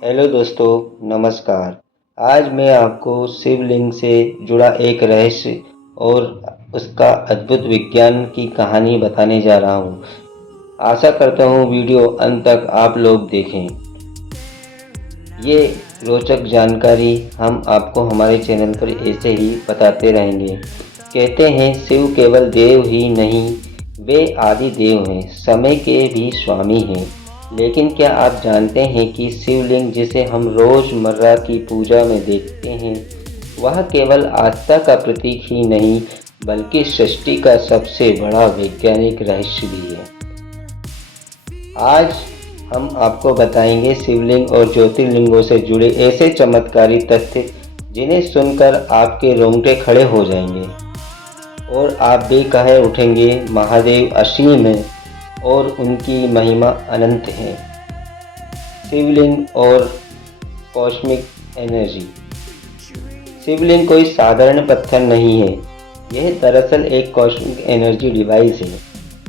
Hello दोस्तों, नमस्कार। आज मैं आपको शिवलिंग से जुड़ा एक रहस्य और उसका अद्भुत विज्ञान की कहानी बताने जा रहा हूँ। आशा करता हूँ वीडियो अंत तक आप लोग देखें। ये रोचक जानकारी हम आपको हमारे चैनल पर ऐसे ही बताते रहेंगे। कहते हैं शिव केवल देव ही नहीं, वे आदि देव हैं, समय के भी स्वामी हैं। लेकिन क्या आप जानते हैं कि शिवलिंग जिसे हम रोज़मर्रा की पूजा में देखते हैं, वह केवल आस्था का प्रतीक ही नहीं बल्कि सृष्टि का सबसे बड़ा वैज्ञानिक रहस्य भी है। आज हम आपको बताएंगे शिवलिंग और ज्योतिर्लिंगों से जुड़े ऐसे चमत्कारी तथ्य जिन्हें सुनकर आपके रोंगटे खड़े हो जाएंगे और आप भी कहे उठेंगे, महादेव असीम है और उनकी महिमा अनंत है। शिवलिंग और कॉस्मिक एनर्जी। शिवलिंग कोई साधारण पत्थर नहीं है, यह दरअसल एक कॉस्मिक एनर्जी डिवाइस है।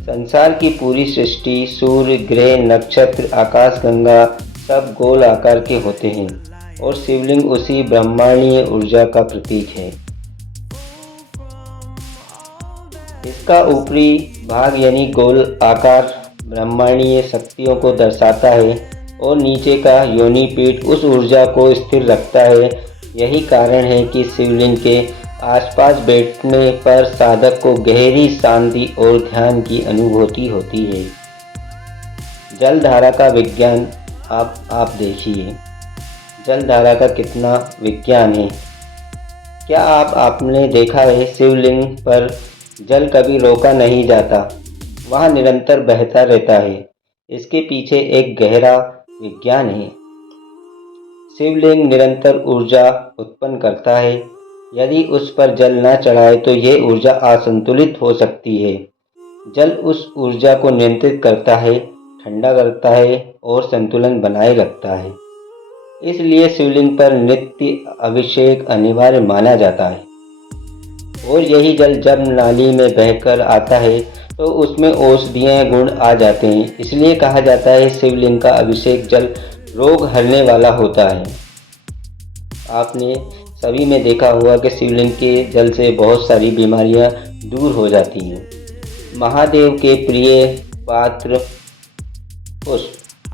संसार की पूरी सृष्टि, सूर्य, ग्रह, नक्षत्र, आकाशगंगा सब गोल आकार के होते हैं और शिवलिंग उसी ब्रह्मांडीय ऊर्जा का प्रतीक है। इसका ऊपरी भाग यानी गोल आकार ब्रह्मांडीय शक्तियों को दर्शाता है और नीचे का योनि पीठ उस ऊर्जा को स्थिर रखता है। यही कारण है कि शिवलिंग के आसपास बैठने पर साधक को गहरी शांति और ध्यान की अनुभूति होती है। जलधारा का विज्ञान आप देखिए, जलधारा का कितना विज्ञान है। क्या आपने देखा है, शिवलिंग पर जल कभी रोका नहीं जाता, वह निरंतर बहता रहता है। इसके पीछे एक गहरा विज्ञान है। शिवलिंग निरंतर ऊर्जा उत्पन्न करता है। यदि उस पर जल न चढ़ाए तो यह ऊर्जा असंतुलित हो सकती है। जल उस ऊर्जा को नियंत्रित करता है, ठंडा करता है और संतुलन बनाए रखता है। इसलिए शिवलिंग पर नित्य अभिषेक अनिवार्य माना जाता है। और यही जल जब नाली में बहकर आता है तो उसमें औषधीय गुण आ जाते हैं। इसलिए कहा जाता है शिवलिंग का अभिषेक जल रोग हरने वाला होता है। आपने सभी में देखा होगा कि शिवलिंग के जल से बहुत सारी बीमारियां दूर हो जाती हैं। महादेव के प्रिय पात्र पुष्प।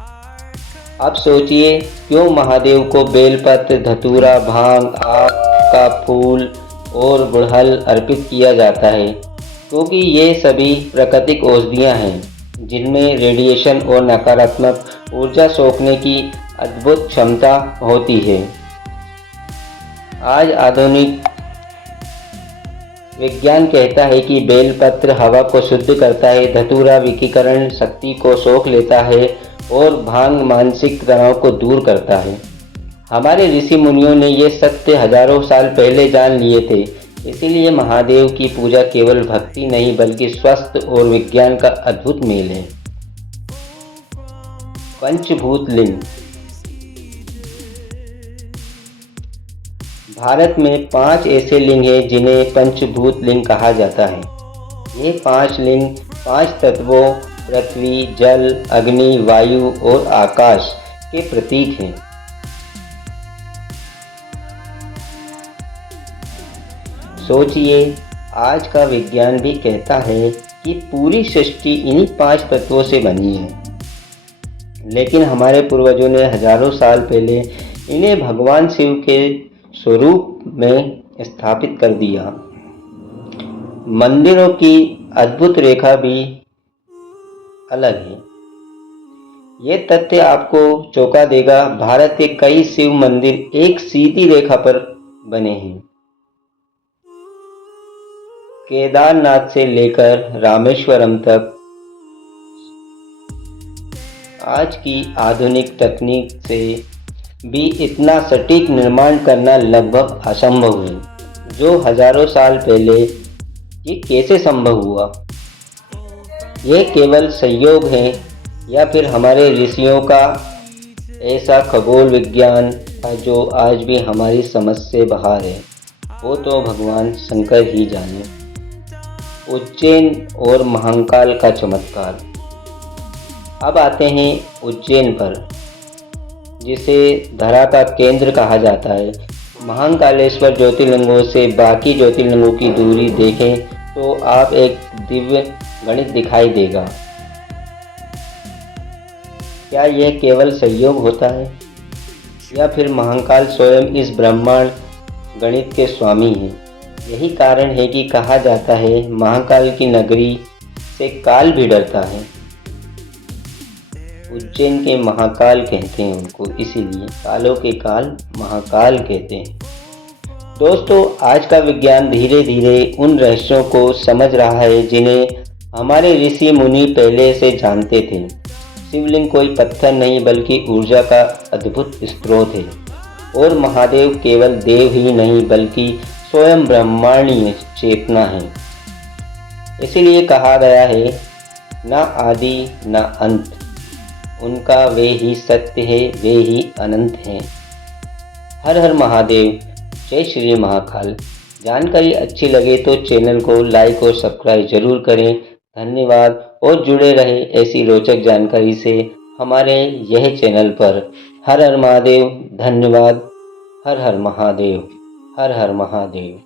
अब सोचिए, क्यों महादेव को बेलपत्र, धतूरा, भांग, आक का फूल और गुड़हल अर्पित किया जाता है? क्योंकि ये सभी प्राकृतिक औषधियाँ हैं जिनमें रेडिएशन और नकारात्मक ऊर्जा सोखने की अद्भुत क्षमता होती है। आज आधुनिक विज्ञान कहता है कि बेलपत्र हवा को शुद्ध करता है, धतूरा विकिरण शक्ति को सोख लेता है और भांग मानसिक तनाव को दूर करता है। हमारे ऋषि मुनियों ने ये सत्य हजारों साल पहले जान लिए थे। इसीलिए महादेव की पूजा केवल भक्ति नहीं बल्कि स्वास्थ्य और विज्ञान का अद्भुत मेल है। पंचभूत लिंग। भारत में 5 ऐसे लिंग हैं जिन्हें पंचभूत लिंग कहा जाता है। ये 5 लिंग 5 तत्वों पृथ्वी, जल, अग्नि, वायु और आकाश के प्रतीक हैं। सोचिए, आज का विज्ञान भी कहता है कि पूरी सृष्टि इन्हीं 5 तत्वों से बनी है। लेकिन हमारे पूर्वजों ने हजारों साल पहले इन्हें भगवान शिव के स्वरूप में स्थापित कर दिया। मंदिरों की अद्भुत रेखा भी अलग है। ये तथ्य आपको चौंका देगा। भारत के कई शिव मंदिर एक सीधी रेखा पर बने हैं। केदारनाथ से लेकर रामेश्वरम तक आज की आधुनिक तकनीक से भी इतना सटीक निर्माण करना लगभग असंभव है। जो हजारों साल पहले ये कैसे संभव हुआ? यह केवल संयोग है या फिर हमारे ऋषियों का ऐसा खगोल विज्ञान था जो आज भी हमारी समझ से बाहर है? वो तो भगवान शंकर ही जाने। उज्जैन और महाकाल का चमत्कार। अब आते हैं उज्जैन पर, जिसे धरा का केंद्र कहा जाता है। महाकालेश्वर ज्योतिर्लिंगों से बाकी ज्योतिर्लिंगों की दूरी देखें तो आप एक दिव्य गणित दिखाई देगा। क्या यह केवल संयोग होता है या फिर महाकाल स्वयं इस ब्रह्मांड गणित के स्वामी हैं? यही कारण है कि कहा जाता है महाकाल की नगरी से काल भी डरता है। उज्जैन के महाकाल कहते हैं उनको, इसीलिए कालों के काल महाकाल कहते हैं। दोस्तों, आज का विज्ञान धीरे धीरे उन रहस्यों को समझ रहा है जिन्हें हमारे ऋषि मुनि पहले से जानते थे। शिवलिंग कोई पत्थर नहीं बल्कि ऊर्जा का अद्भुत स्रोत है और महादेव केवल देव ही नहीं बल्कि स्वयं ब्रह्मांडीय चेतना है। इसीलिए कहा गया है ना आदि ना अंत, उनका वे ही सत्य है, वे ही अनंत हैं। हर हर महादेव, जय श्री महाकाल। जानकारी अच्छी लगे तो चैनल को लाइक और सब्सक्राइब जरूर करें। धन्यवाद और जुड़े रहे ऐसी रोचक जानकारी से हमारे यह चैनल पर। हर हर महादेव। धन्यवाद। हर हर महादेव। हर हर महादेव।